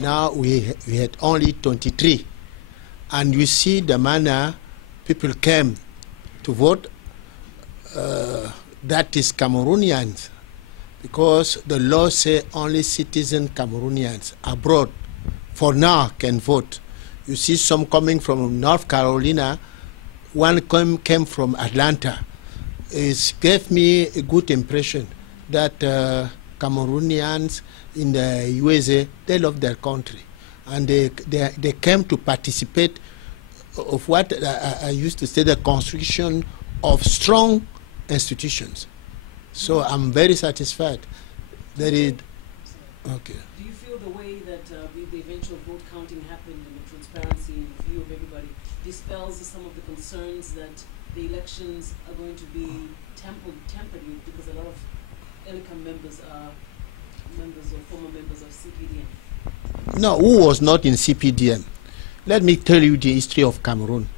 Now we had only 23. And you see the manner people came to vote, that is Cameroonians, because the law says only citizen Cameroonians abroad for now can vote. You see some coming from North Carolina, one came from Atlanta. It gave me a good impression that Cameroonians in the USA, they love their country. And they came to participate of what I used to say, the construction of strong institutions. So I'm very satisfied. There is, okay. Do you feel the way that the eventual vote counting happened and the transparency and view of everybody dispels some of the concerns that the elections are going to be tampered with, because a lot of ELECAM members are members or former members of CPDM? No, who was not in CPDM? Let me tell you the history of Cameroon.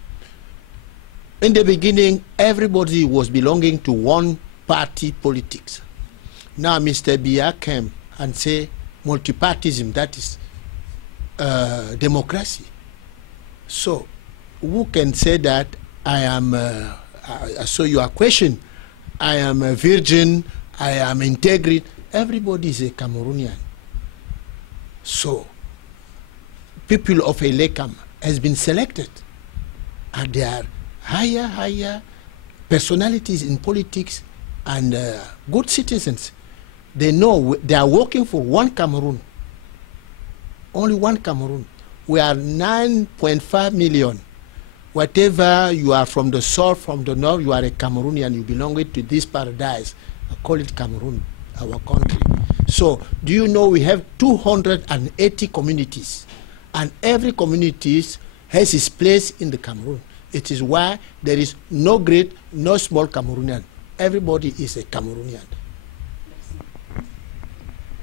In the beginning, everybody was belonging to one party politics. Now Mr. Biya came and said multipartism, that is democracy. So who can say that I am, so your question, I am a virgin, I am integrity? Everybody is a Cameroonian. So people of ELECAM has been selected, and they are higher personalities in politics and good citizens. They know they are working for one Cameroon, only one Cameroon. We are 9.5 million. Whatever you are, from the south, from the north, you are a Cameroonian, you belong to this paradise. I call it Cameroon, our country. So do you know we have 280 communities, and every community has its place in the Cameroon. It is why there is no great, no small Cameroonian. Everybody is a Cameroonian.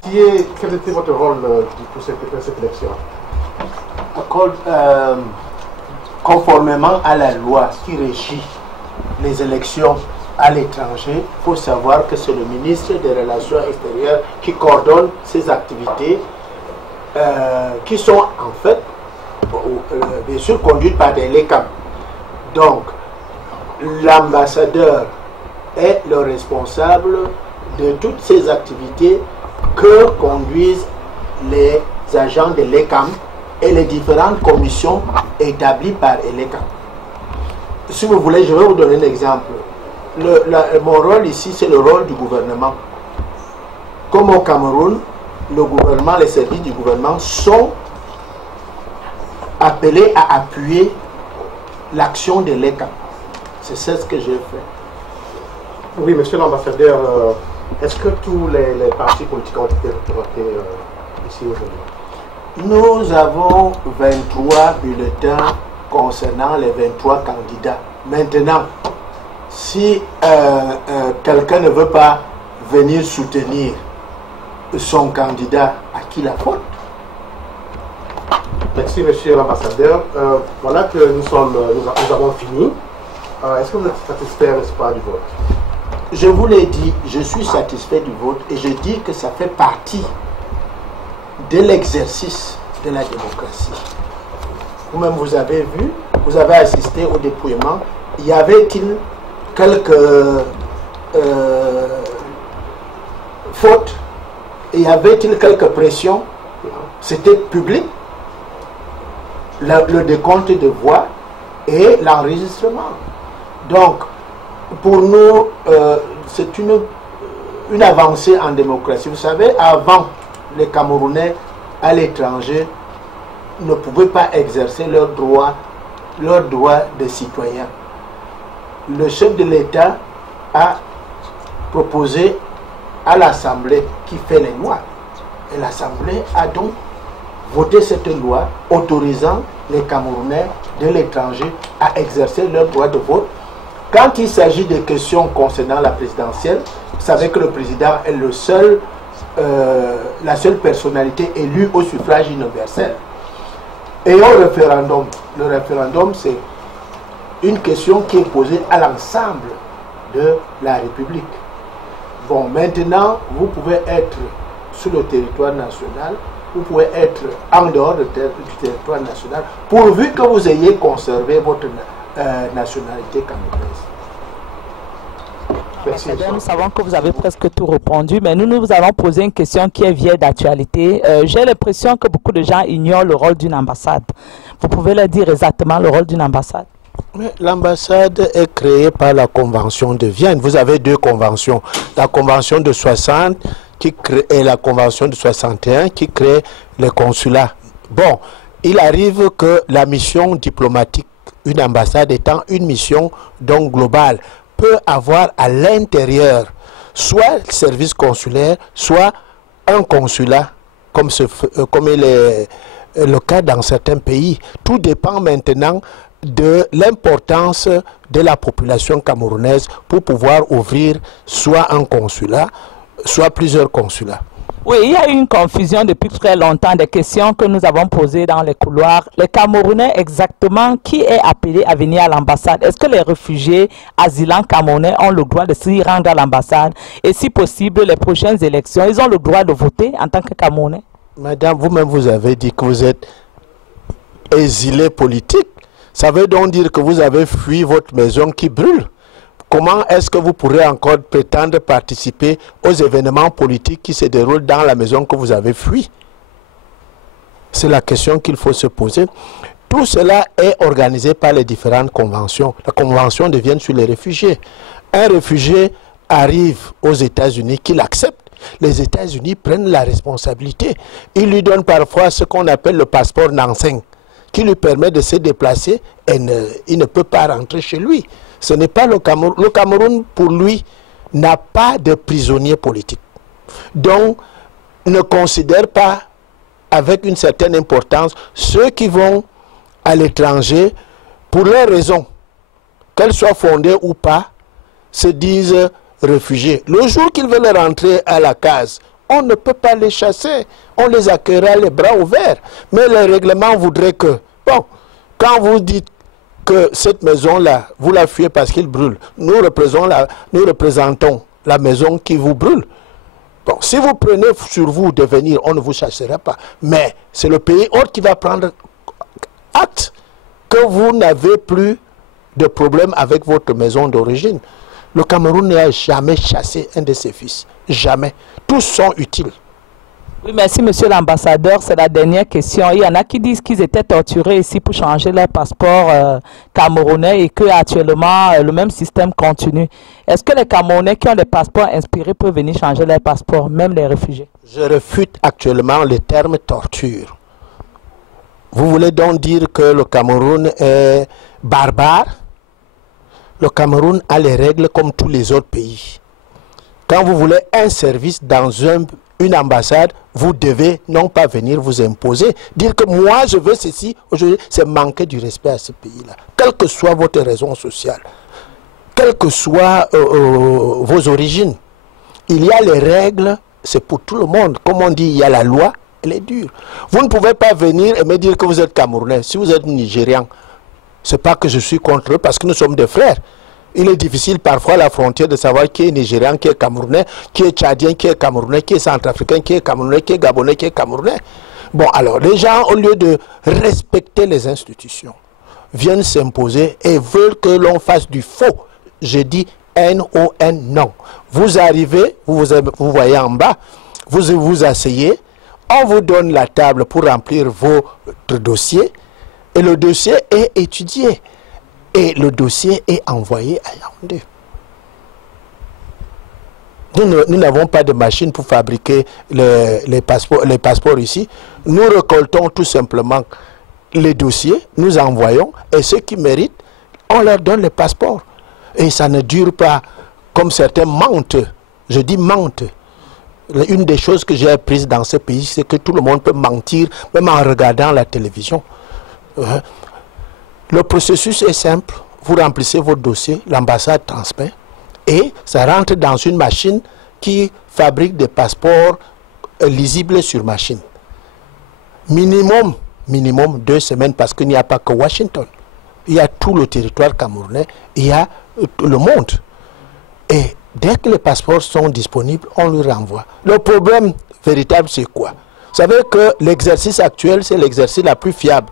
Quel était votre rôle pour cette élection? Conformément à la loi qui régit les élections à l'étranger, il faut savoir que c'est le ministre des Relations extérieures qui coordonne ces activités qui sont en fait bien sûr conduites par des ELECAM. Donc l'ambassadeur est le responsable de toutes ces activités que conduisent les agents de l'ELECAM et les différentes commissions établies par ELECAM. Si vous voulez, je vais vous donner un exemple. Mon rôle ici, c'est le rôle du gouvernement. Comme au Cameroun, le gouvernement, les services du gouvernement sont appelés à appuyer l'action de l'ELECAM. C'est ce que j'ai fait. Oui, monsieur l'ambassadeur, est-ce que tous les partis politiques ont été représentés ici aujourd'hui? Nous avons 23 bulletins concernant les 23 candidats. Maintenant, si quelqu'un ne veut pas venir soutenir son candidat, à qui la faute? Merci, monsieur l'ambassadeur. Voilà que nous avons fini. Est-ce que vous êtes satisfait, n'est-ce pas, du vote? Je vous l'ai dit, je suis satisfait du vote et je dis que ça fait partie de l'exercice de la démocratie. Vous-même, vous avez vu, vous avez assisté au dépouillement. Y avait-il quelques fautes? Y avait-il quelques pressions? C'était public, le décompte de voix et l'enregistrement. Donc, pour nous, c'est une avancée en démocratie. Vous savez, avant, les Camerounais à l'étranger ne pouvaient pas exercer leurs droits de citoyens. Le chef de l'État a proposé à l'Assemblée qui fait les lois. Et l'Assemblée a donc voté cette loi autorisant les Camerounais de l'étranger à exercer leur droit de vote. Quand il s'agit de questions concernant la présidentielle, vous savez que le président est la seule personnalité élue au suffrage universel. Et au référendum, le référendum c'est une question qui est posée à l'ensemble de la République. Bon, maintenant, vous pouvez être sur le territoire national, vous pouvez être en dehors du territoire national, pourvu que vous ayez conservé votre nationalité camerounaise. Nous savons que vous avez presque tout répondu, mais nous allons poser une question qui est vieille d'actualité. J'ai l'impression que beaucoup de gens ignorent le rôle d'une ambassade. Vous pouvez leur dire exactement le rôle d'une ambassade? L'ambassade est créée par la Convention de Vienne. Vous avez deux conventions. La Convention de 60 et la Convention de 61 qui crée les consulats. Bon, il arrive que la mission diplomatique, une ambassade étant une mission donc globale, peut avoir à l'intérieur soit le service consulaire, soit un consulat, comme il est le cas dans certains pays. Tout dépend maintenant de l'importance de la population camerounaise pour pouvoir ouvrir soit un consulat, soit plusieurs consulats. Oui, il y a eu une confusion depuis très longtemps des questions que nous avons posées dans les couloirs. Les Camerounais, exactement, qui est appelé à venir à l'ambassade? Est-ce que les réfugiés asylants camerounais ont le droit de s'y rendre à l'ambassade? Et si possible, les prochaines élections, ils ont le droit de voter en tant que Camerounais? Madame, vous-même, vous avez dit que vous êtes exilé politique. Ça veut donc dire que vous avez fui votre maison qui brûle. Comment est-ce que vous pourrez encore prétendre participer aux événements politiques qui se déroulent dans la maison que vous avez fui? C'est la question qu'il faut se poser. Tout cela est organisé par les différentes conventions. La Convention de Vienne sur les réfugiés. Un réfugié arrive aux États-Unis, qu'il accepte. Les États-Unis prennent la responsabilité. Ils lui donnent parfois ce qu'on appelle le passeport Nanseng, qui lui permet de se déplacer et il ne peut pas rentrer chez lui. Ce n'est pas le Cameroun. Le Cameroun, pour lui, n'a pas de prisonniers politiques. Donc, ne considère pas avec une certaine importance ceux qui vont à l'étranger pour leurs raisons, qu'elles soient fondées ou pas, se disent réfugiés. Le jour qu'ils veulent rentrer à la case, on ne peut pas les chasser. On les accueillera les bras ouverts. Mais le règlement voudrait que, bon, quand vous dites que cette maison-là, vous la fuyez parce qu'il brûle, nous représentons la maison qui vous brûle. Bon, si vous prenez sur vous de venir, on ne vous chassera pas. Mais c'est le pays hôte qui va prendre acte que vous n'avez plus de problème avec votre maison d'origine. Le Cameroun n'a jamais chassé un de ses fils. Jamais. Tous sont utiles. Oui, merci, monsieur l'ambassadeur. C'est la dernière question. Il y en a qui disent qu'ils étaient torturés ici pour changer leur passeport camerounais et qu'actuellement, le même système continue. Est-ce que les Camerounais qui ont des passeports inspirés peuvent venir changer leur passeport, même les réfugiés? Je réfute actuellement le terme torture. Vous voulez donc dire que le Cameroun est barbare? Le Cameroun a les règles comme tous les autres pays. Quand vous voulez un service dans une ambassade, vous devez non pas venir vous imposer. Dire que moi je veux ceci, aujourd'hui, c'est manquer du respect à ce pays-là. Quelle que soit votre raison sociale, quelles que soient vos origines, il y a les règles, c'est pour tout le monde. Comme on dit, il y a la loi, elle est dure. Vous ne pouvez pas venir et me dire que vous êtes Camerounais. Si vous êtes Nigérian, ce n'est pas que je suis contre eux parce que nous sommes des frères. Il est difficile parfois à la frontière de savoir qui est Nigérian, qui est Camerounais, qui est Tchadien, qui est Camerounais, qui est Centrafricain, qui est Camerounais, qui est Gabonais, qui est Camerounais. Bon, alors, les gens, au lieu de respecter les institutions, viennent s'imposer et veulent que l'on fasse du faux. Je dis N-O-N, non. Vous arrivez, vous voyez en bas, vous vous asseyez, on vous donne la table pour remplir votre dossier et le dossier est étudié. Et le dossier est envoyé à Yaoundé. Nous n'avons pas de machine pour fabriquer les passeports ici. Nous récoltons tout simplement les dossiers, nous envoyons, et ceux qui méritent, on leur donne les passeports. Et ça ne dure pas comme certains mentent. Je dis mentent. Une des choses que j'ai apprises dans ce pays, c'est que tout le monde peut mentir, même en regardant la télévision. Le processus est simple, vous remplissez votre dossier, l'ambassade transmet et ça rentre dans une machine qui fabrique des passeports lisibles sur machine. Minimum 2 semaines parce qu'il n'y a pas que Washington. Il y a tout le territoire camerounais, il y a le monde. Et Dès que les passeports sont disponibles, on lui renvoie. Le problème véritable, c'est quoi? Vous savez que l'exercice actuel, c'est l'exercice la plus fiable.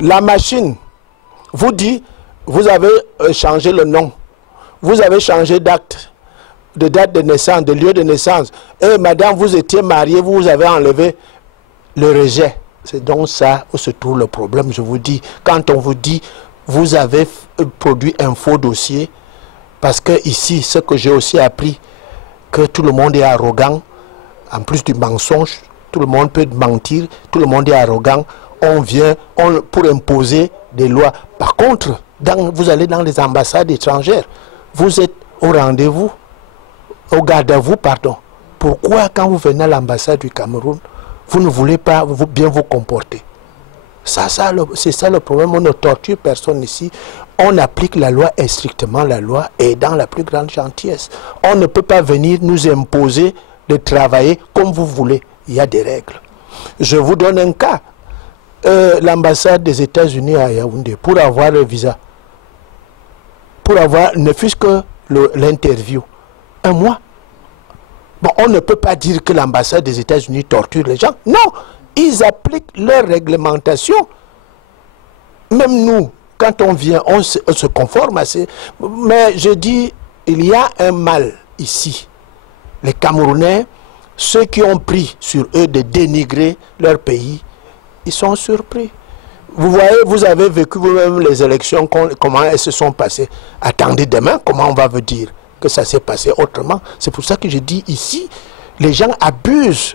La machine vous dit, vous avez changé le nom, vous avez changé d'acte, de date de naissance, de lieu de naissance. Et madame, vous étiez mariée, vous avez enlevé le rejet. C'est donc ça où se trouve le problème, je vous dis. Quand on vous dit, vous avez produit un faux dossier, parce que ici, ce que j'ai aussi appris, que tout le monde est arrogant, en plus du mensonge, tout le monde peut mentir, tout le monde est arrogant, on vient pour imposer des lois. Par contre, vous allez dans les ambassades étrangères, vous êtes au rendez-vous, au garde à vous, pardon. Pourquoi quand vous venez à l'ambassade du Cameroun, vous ne voulez pas bien vous comporter? C'est ça le problème. On ne torture personne ici. On applique la loi et strictement la loi et dans la plus grande gentillesse. On ne peut pas venir nous imposer de travailler comme vous voulez. Il y a des règles. Je vous donne un cas. L'ambassade des États-Unis à Yaoundé, pour avoir le visa, pour avoir ne fût-ce que l'interview, un mois. Bon, on ne peut pas dire que l'ambassade des États-Unis torture les gens. Non, ils appliquent leur réglementation. Même nous, quand on vient, on se conforme à ces... Mais je dis, il y a un mal ici. Les Camerounais, ceux qui ont pris sur eux de dénigrer leur pays, ils sont surpris. Vous voyez, vous avez vécu vous-même les élections, comment elles se sont passées. Attendez demain, comment on va vous dire que ça s'est passé autrement. C'est pour ça que je dis ici, les gens abusent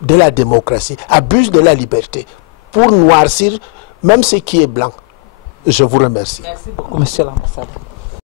de la démocratie, abusent de la liberté pour noircir même ce qui est blanc. Je vous remercie. Merci beaucoup, monsieur l'ambassadeur.